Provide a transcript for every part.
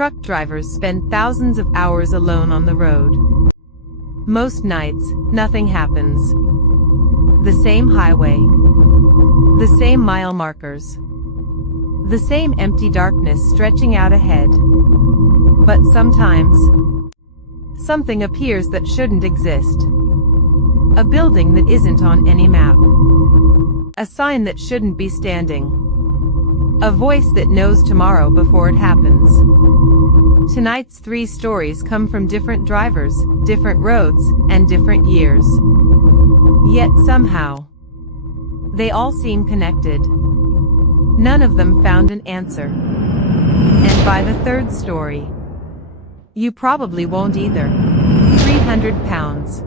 Truck drivers spend thousands of hours alone on the road. Most nights, nothing happens. The same highway. The same mile markers. The same empty darkness stretching out ahead. But sometimes, something appears that shouldn't exist. A building that isn't on any map. A sign that shouldn't be standing. A voice that knows tomorrow before it happens. Tonight's 3 stories come from different drivers, different roads, and different years. Yet somehow, they all seem connected. None of them found an answer. And by the 3rd story, you probably won't either. 300 pounds.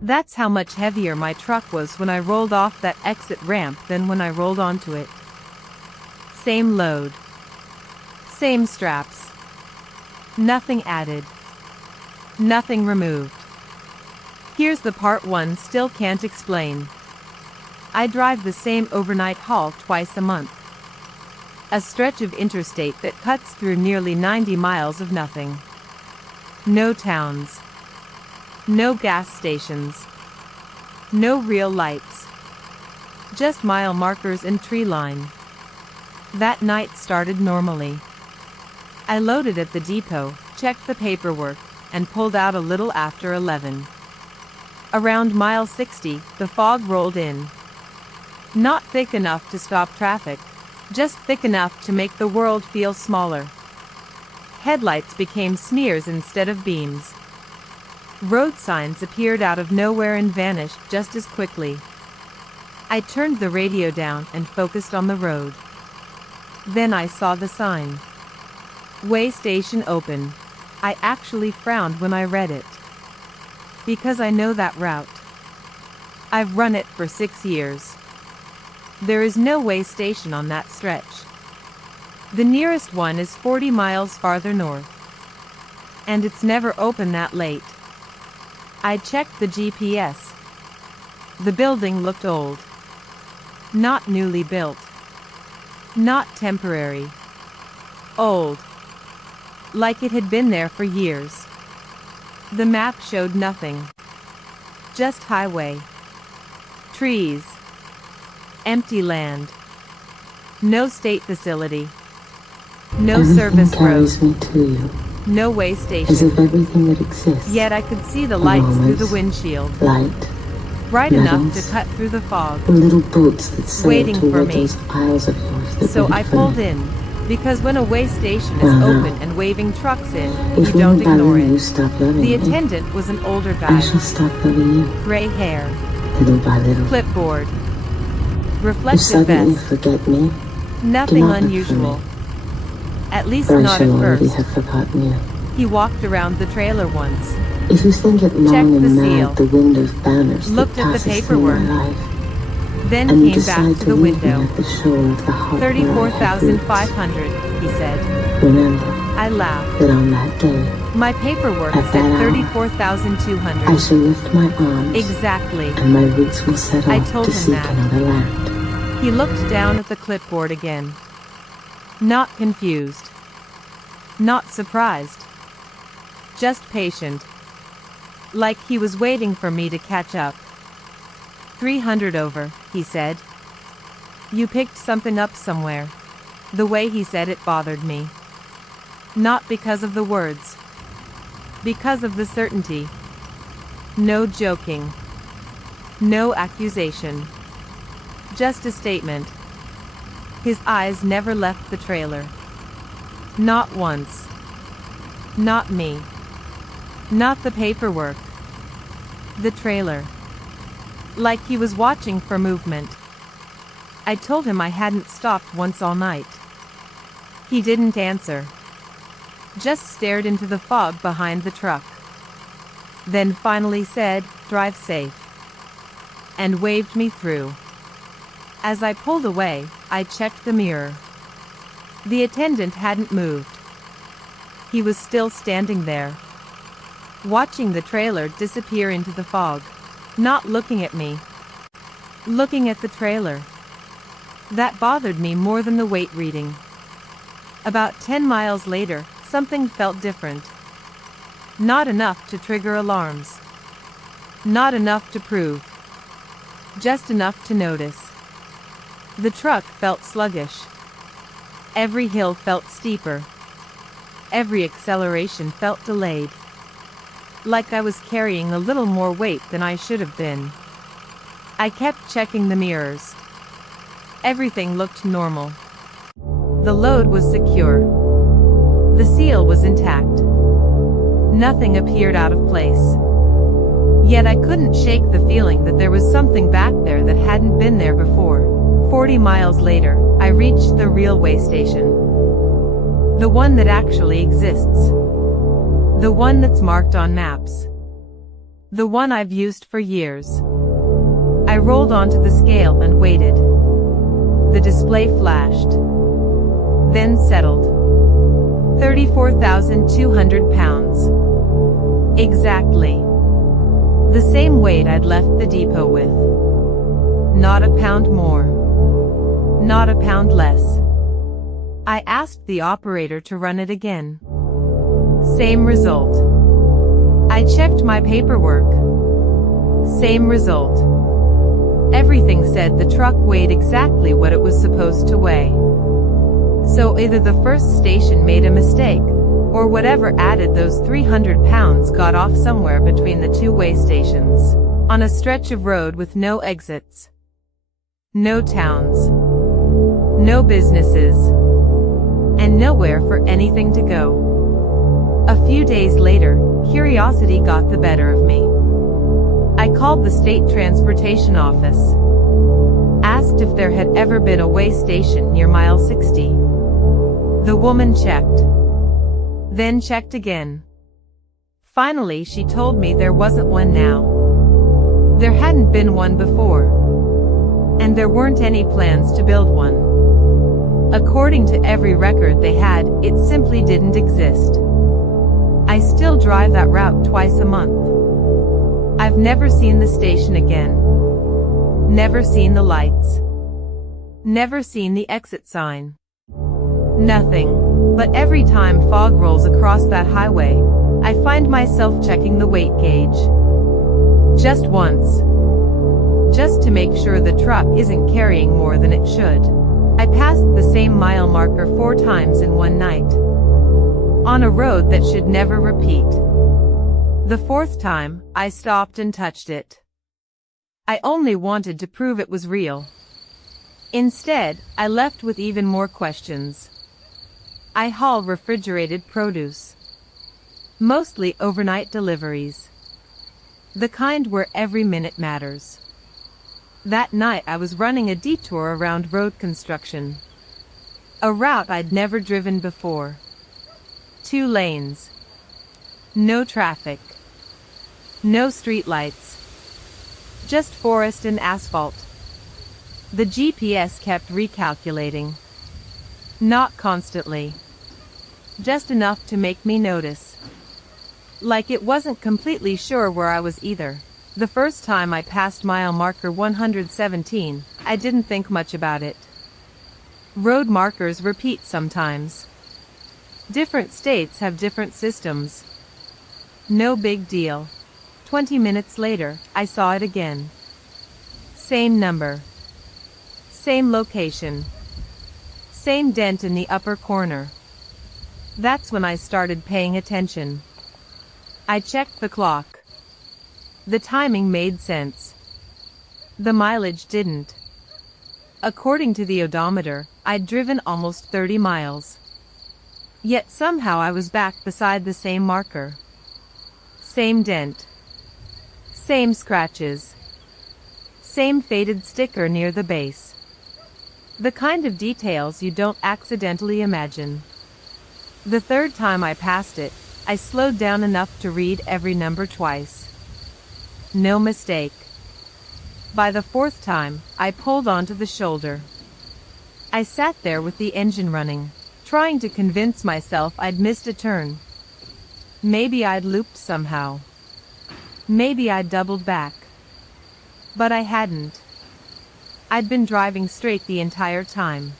That's how much heavier my truck was when I rolled off that exit ramp than when I rolled onto it. Same load. Same straps. Nothing added. Nothing removed. Here's the part one still can't explain. I drive the same overnight haul twice a month. A stretch of interstate that cuts through nearly 90 miles of nothing. No towns. No gas stations. No real lights. Just mile markers and tree line. That night started normally. I loaded at the depot, checked the paperwork, and pulled out a little after 11. Around mile 60, the fog rolled in. Not thick enough to stop traffic, just thick enough to make the world feel smaller. Headlights became smears instead of beams. Road signs appeared out of nowhere and vanished just as quickly. I turned the radio down and focused on the road. Then I saw the sign. Way station open. I actually frowned when I read it. Because I know that route. I've run it for 6 years. There is no way station on that stretch. The nearest one is 40 miles farther north. And it's never open that late. I checked the GPS. The building looked old. Not newly built. Not temporary. Old. Like it had been there for years. The map showed nothing. Just highway. Trees. Empty land. No state facility. No Everything service road. carries me to you. No way As station. if everything that exists. Yet I could see the lights through the windshield. Light. Bright enough metals, to cut through the fog. The little boats that sail Waiting for toward me. those isles of yours that So wait I for pulled me. in. Because when a way station is Uh-huh. open and waving trucks in, If you don't little by ignore little you it. stop loving The me, attendant was an older I guy. shall stop loving you. Gray hair. Little by little. Clipboard. If Reflective suddenly you vest. forget me, Nothing do not look for unusual. me, At least for I not at shall already first. have forgotten you. He walked around the trailer once. If you think it long Checked the and seal. mad, the wind of banners Looked that at the passes through my paperwork. life, Then and you came back decide to to the leave me window. at the shore of the hot water. 34,500, he said. Remember I laughed. that on that day, My paperwork At said that hour, 34,200. I shall lift my arms, Exactly. and my roots will set I off told to him seek that. another land. He looked down at the clipboard again. Not confused. Not surprised. Just patient. Like he was waiting for me to catch up. 300 over, he said. You picked something up somewhere. The way he said it bothered me. Not because of the words. Because of the certainty. No joking. No accusation. Just a statement. His eyes never left the trailer. Not once. Not me. Not the paperwork. The trailer. Like he was watching for movement. I told him I hadn't stopped once all night. He didn't answer. Just stared into the fog behind the truck. Then finally said, "Drive safe," and waved me through. As I pulled away, I checked the mirror. The attendant hadn't moved. He was still standing there, watching the trailer disappear into the fog, not looking at me, looking at the trailer. That bothered me more than the weight reading. About 10 miles later, something felt different. Not enough to trigger alarms. Not enough to prove. Just enough to notice. The truck felt sluggish. Every hill felt steeper. Every acceleration felt delayed. Like I was carrying a little more weight than I should have been. I kept checking the mirrors. Everything looked normal. The load was secure. The seal was intact. Nothing appeared out of place. Yet I couldn't shake the feeling that there was something back there that hadn't been there before. 40 miles later, I reached the railway station. The one that actually exists. The one that's marked on maps. The one I've used for years. I rolled onto the scale and waited. The display flashed. Then settled. 34,200 pounds. Exactly. The same weight I'd left the depot with. Not a pound more. Not a pound less. I asked the operator to run it again. Same result. I checked my paperwork. Same result. Everything said the truck weighed exactly what it was supposed to weigh. So either the first station made a mistake, or whatever added those 300 pounds got off somewhere between the two weigh stations, on a stretch of road with no exits. No towns. No businesses. And nowhere for anything to go. A few days later, curiosity got the better of me. I called the state transportation office. Asked if there had ever been a weigh station near mile 60. The woman checked. Then checked again. Finally, she told me there wasn't one now. There hadn't been one before. And there weren't any plans to build one. According to every record they had, it simply didn't exist. I still drive that route twice a month. I've never seen the station again. Never seen the lights. Never seen the exit sign. Nothing. But every time fog rolls across that highway, I find myself checking the weight gauge. Just once. Just to make sure the truck isn't carrying more than it should. I passed the same mile marker 4 times in one night. On a road that should never repeat. The 4th time, I stopped and touched it. I only wanted to prove it was real. Instead, I left with even more questions. I haul refrigerated produce. Mostly overnight deliveries. The kind where every minute matters. That night I was running a detour around road construction. A route I'd never driven before. 2 lanes. No traffic. No streetlights. Just forest and asphalt. The GPS kept recalculating. Not constantly. Just enough to make me notice. Like it wasn't completely sure where I was either. The first time I passed mile marker 117, I didn't think much about it. Road markers repeat sometimes. Different states have different systems. No big deal. 20 minutes later, I saw it again. Same number. Same location. Same dent in the upper corner. That's when I started paying attention. I checked the clock. The timing made sense. The mileage didn't. According to the odometer, I'd driven almost 30 miles. Yet somehow I was back beside the same marker. Same dent. Same scratches. Same faded sticker near the base. The kind of details you don't accidentally imagine. The 3rd time I passed it, I slowed down enough to read every number twice. No mistake. By the 4th time, I pulled onto the shoulder. I sat there with the engine running, trying to convince myself I'd missed a turn. Maybe I'd looped somehow. Maybe I'd doubled back. But I hadn't. I'd been driving straight the entire time.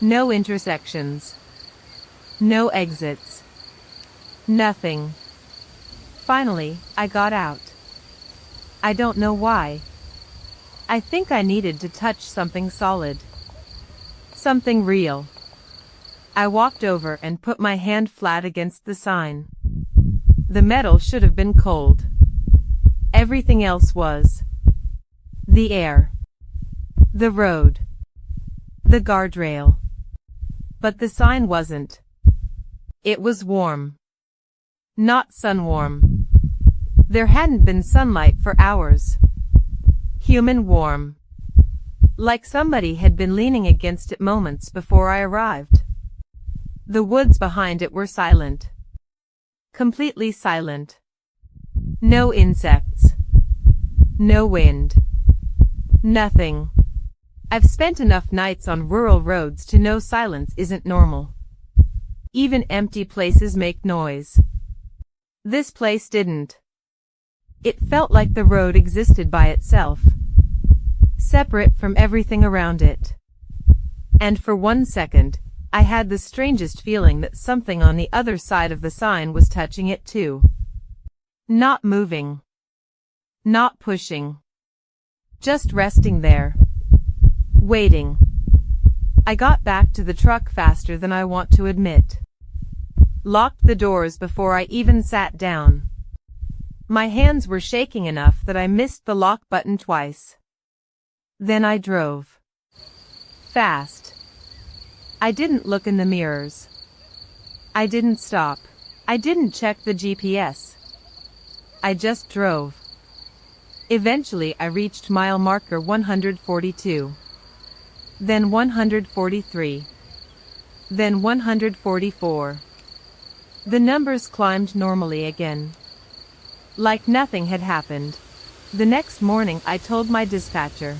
No intersections. No exits. Nothing. Finally, I got out. I don't know why. I think I needed to touch something solid. Something real. I walked over and put my hand flat against the sign. The metal should have been cold. Everything else was. The air. The road. The guardrail. But the sign wasn't. It was warm. Not sun-warm. There hadn't been sunlight for hours. Human warm. Like somebody had been leaning against it moments before I arrived. The woods behind it were silent. Completely silent. No insects. No wind. Nothing. I've spent enough nights on rural roads to know silence isn't normal. Even empty places make noise. This place didn't. It felt like the road existed by itself, separate from everything around it. And for 1 second, I had the strangest feeling that something on the other side of the sign was touching it too. Not moving. Not pushing. Just resting there. Waiting. I got back to the truck faster than I want to admit. Locked the doors before I even sat down. My hands were shaking enough that I missed the lock button twice. Then I drove. Fast. I didn't look in the mirrors. I didn't stop. I didn't check the GPS. I just drove. Eventually I reached mile marker 142. Then 143. Then 144. The numbers climbed normally again. Like nothing had happened. The next morning I told my dispatcher.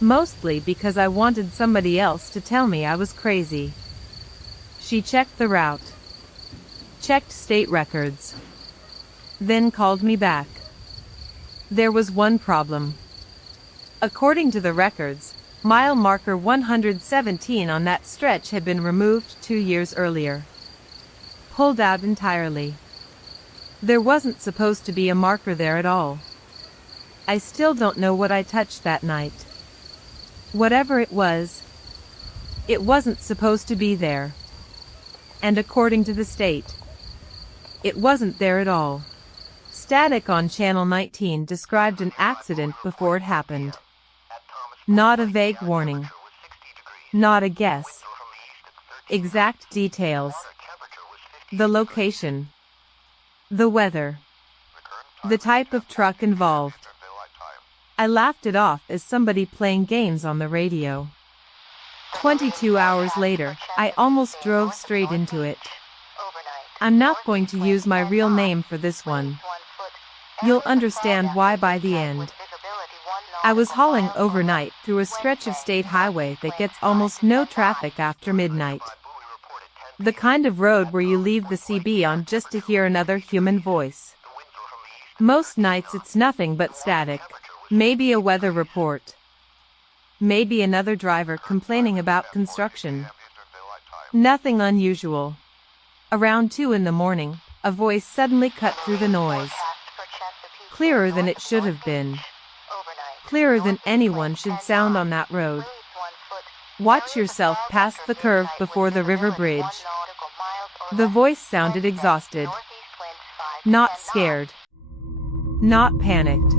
Mostly because I wanted somebody else to tell me I was crazy. She checked the route. Checked state records. Then called me back. There was one problem. According to the records, mile marker 117 on that stretch had been removed 2 years earlier. Pulled out entirely. There wasn't supposed to be a marker there at all. I still don't know what I touched that night. Whatever it wasn't supposed to be there. And according to the state, it wasn't there at all. Static on Channel 19 described an accident before it happened. Not a vague warning. Not a guess. Exact details. The location. The weather. The type of truck involved. I laughed it off as somebody playing games on the radio. 22 hours later, I almost drove straight into it. I'm not going to use my real name for this one. You'll understand why by the end. I was hauling overnight through a stretch of state highway that gets almost no traffic after midnight. The kind of road where you leave the CB on just to hear another human voice. Most nights it's nothing but static. Maybe a weather report. Maybe another driver complaining about construction. Nothing unusual. Around 2 in the morning, a voice suddenly cut through the noise. Clearer than it should have been. Clearer than anyone should sound on that road. Watch yourself past the curve before the river bridge. The voice sounded exhausted. Not scared. Not panicked.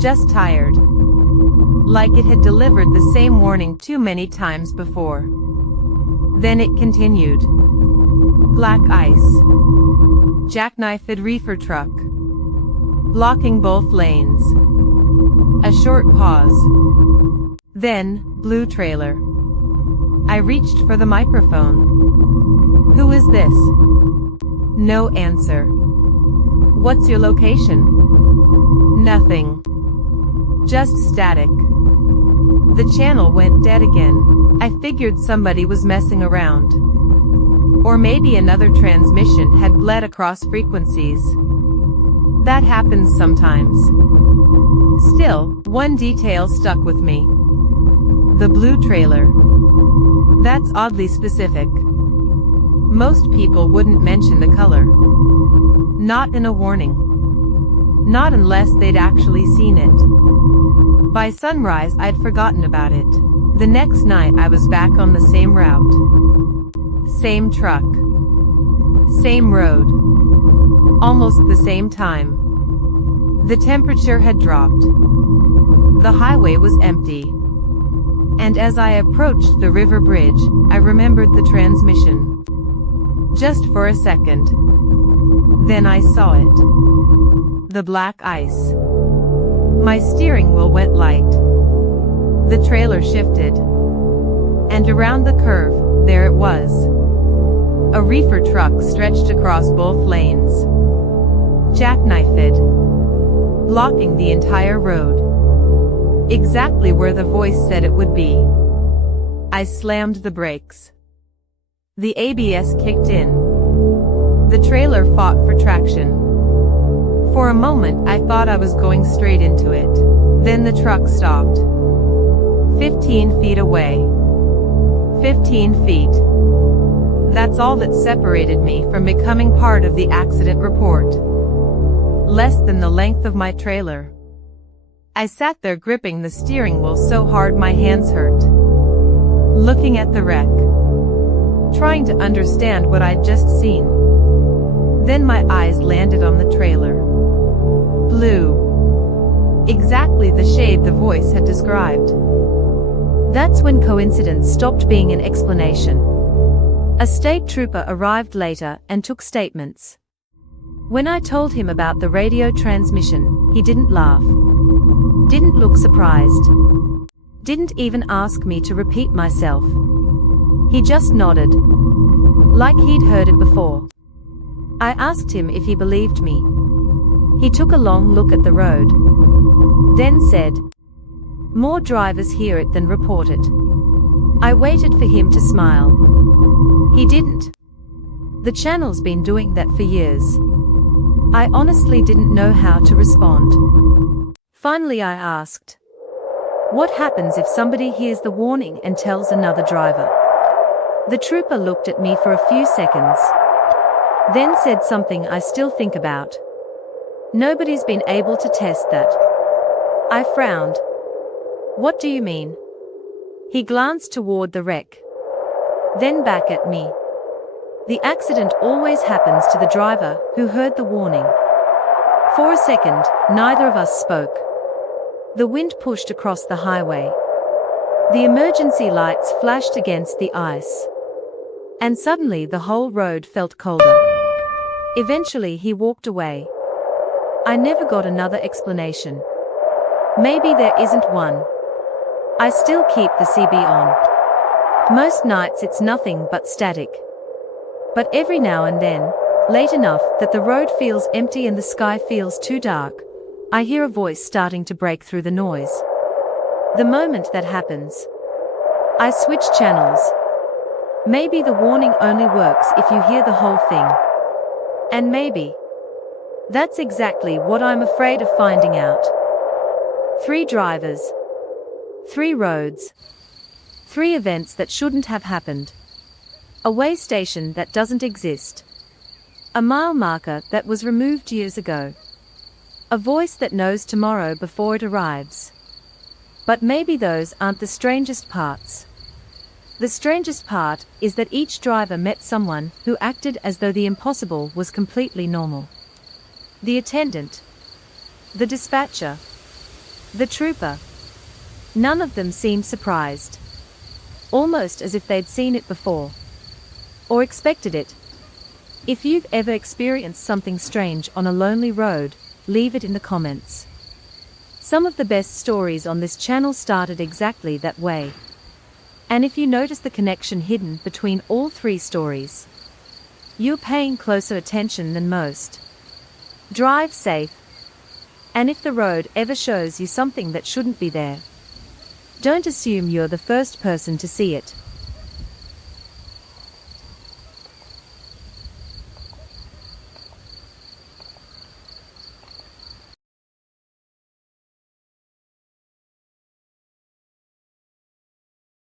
Just tired. Like it had delivered the same warning too many times before. Then it continued. Black ice. Jackknifed reefer truck. Blocking both lanes. A short pause. Then, blue trailer. I reached for the microphone. Who is this? No answer. What's your location? Nothing. Just static. The channel went dead again. I figured somebody was messing around. Or maybe another transmission had bled across frequencies. That happens sometimes. Still, one detail stuck with me. The blue trailer. That's oddly specific. Most people wouldn't mention the color. Not in a warning. Not unless they'd actually seen it. By sunrise, I'd forgotten about it. The next night, I was back on the same route. Same truck. Same road. Almost the same time. The temperature had dropped. The highway was empty. And as I approached the river bridge, I remembered the transmission. Just for a second. Then I saw it. The black ice. My steering wheel went light. The trailer shifted. And around the curve, there it was. A reefer truck stretched across both lanes. Jackknifed. Blocking the entire road. Exactly where the voice said it would be. I slammed the brakes. The ABS kicked in. The trailer fought for traction. For a moment I thought I was going straight into it. Then the truck stopped. 15 feet away. 15 feet. That's all that separated me from becoming part of the accident report. Less than the length of my trailer. I sat there gripping the steering wheel so hard my hands hurt. Looking at the wreck. Trying to understand what I'd just seen. Then my eyes landed on the trailer. Blue. Exactly the shade the voice had described. That's when coincidence stopped being an explanation. A state trooper arrived later and took statements. When I told him about the radio transmission, he didn't laugh. Didn't look surprised. Didn't even ask me to repeat myself. He just nodded. Like he'd heard it before. I asked him if he believed me. He took a long look at the road. Then said, "More drivers hear it than report it." I waited for him to smile. He didn't. The channel's been doing that for years. I honestly didn't know how to respond. Finally I asked, "What happens if somebody hears the warning and tells another driver?" The trooper looked at me for a few seconds. Then said something I still think about. "Nobody's been able to test that." I frowned. "What do you mean?" He glanced toward the wreck. Then back at me. "The accident always happens to the driver who heard the warning." For a second, neither of us spoke. The wind pushed across the highway. The emergency lights flashed against the ice. And suddenly the whole road felt colder. Eventually he walked away. I never got another explanation. Maybe there isn't one. I still keep the CB on. Most nights it's nothing but static. But every now and then, late enough that the road feels empty and the sky feels too dark, I hear a voice starting to break through the noise. The moment that happens, I switch channels. Maybe the warning only works if you hear the whole thing. And maybe that's exactly what I'm afraid of finding out. 3 drivers. 3 roads. 3 events that shouldn't have happened. A way station that doesn't exist. A mile marker that was removed years ago. A voice that knows tomorrow before it arrives. But maybe those aren't the strangest parts. The strangest part is that each driver met someone who acted as though the impossible was completely normal. The attendant. The dispatcher. The trooper. None of them seemed surprised. Almost as if they'd seen it before. Or expected it. If you've ever experienced something strange on a lonely road, leave it in the comments. Some of the best stories on this channel started exactly that way. And if you notice the connection hidden between all 3 stories, you're paying closer attention than most. Drive safe. And if the road ever shows you something that shouldn't be there, don't assume you're the first person to see it.